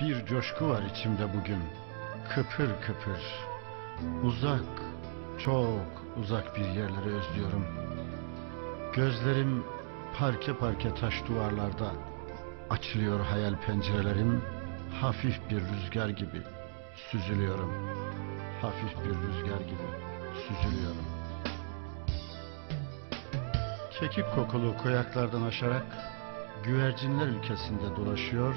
Bir coşku var içimde bugün. Kıpır kıpır. Uzak, çok uzak bir yerleri özlüyorum. Gözlerim parke parke taş duvarlarda açılıyor hayal pencerelerim. Hafif bir rüzgar gibi süzülüyorum. Hafif bir rüzgar gibi süzülüyorum. Kekik kokulu koyaklardan aşarak güvercinler ülkesinde dolaşıyor,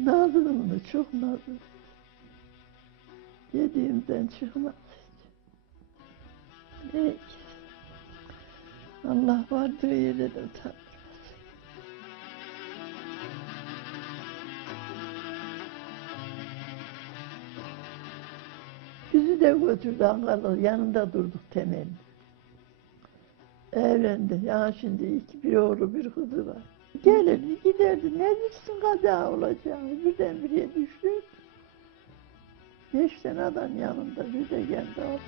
Nazırım onu çok nazır. Yediğimden çıkmaz hiç. Peki. Allah vardığı yere de utandırmaz. Bizi de götürdü Ankara'da yanında durduk temelli. Evlendi. Ya şimdi iki bir oğlu bir kızı var. Gelirdi giderdi. Ne bilsin kaza olacağını birdenbire düştü. Beş tane adam yanında bir de geldi aldı.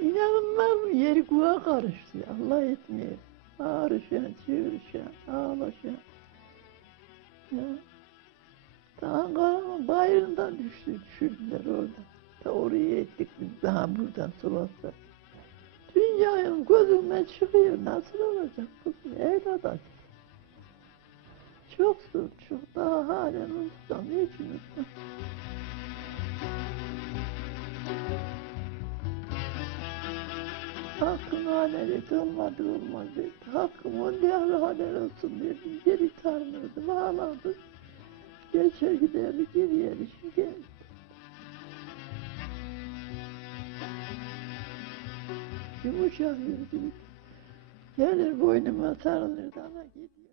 İnanılmaz? Yeri kuğa karıştı. Allah etmiyor. Ağrışan, çığırışan, ağlaşan. Ya. Daha karanın bayırından düştü, düşürdüler orada. Ta oraya ettik biz daha buradan Sivas'ta. Dünyanın gözünden çıkıyor. Nasıl olacak kızım? Evlat acı. Çok. Daha halen unutmam, hiç unutmam. Hakkım haleli kılmadı olmaz dedi. Hakkım on değerli halel olsun dedim. Geri tanırdım, ağladım. Geçer giderdi, geriye düşün Yumuşak yüzlü. Gelir boynuma sarılırdı ama gidiyor.